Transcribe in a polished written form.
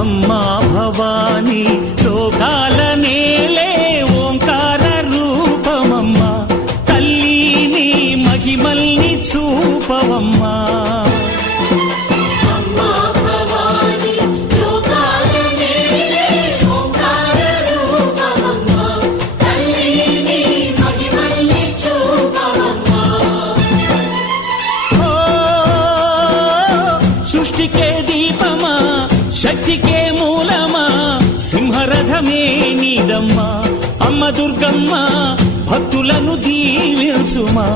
అమ్మా భవానీ లోకాల నేలే ఓంకార రూపమమ్మా, తల్లి నీ మహిమల్ని చూపవమ్మా. సృష్టికే దీపమా, శక్తికే మూలమా, సింహరథమే నీదమ్మా. అమ్మ దుర్గమ్మ భక్తులను దీవించుమా.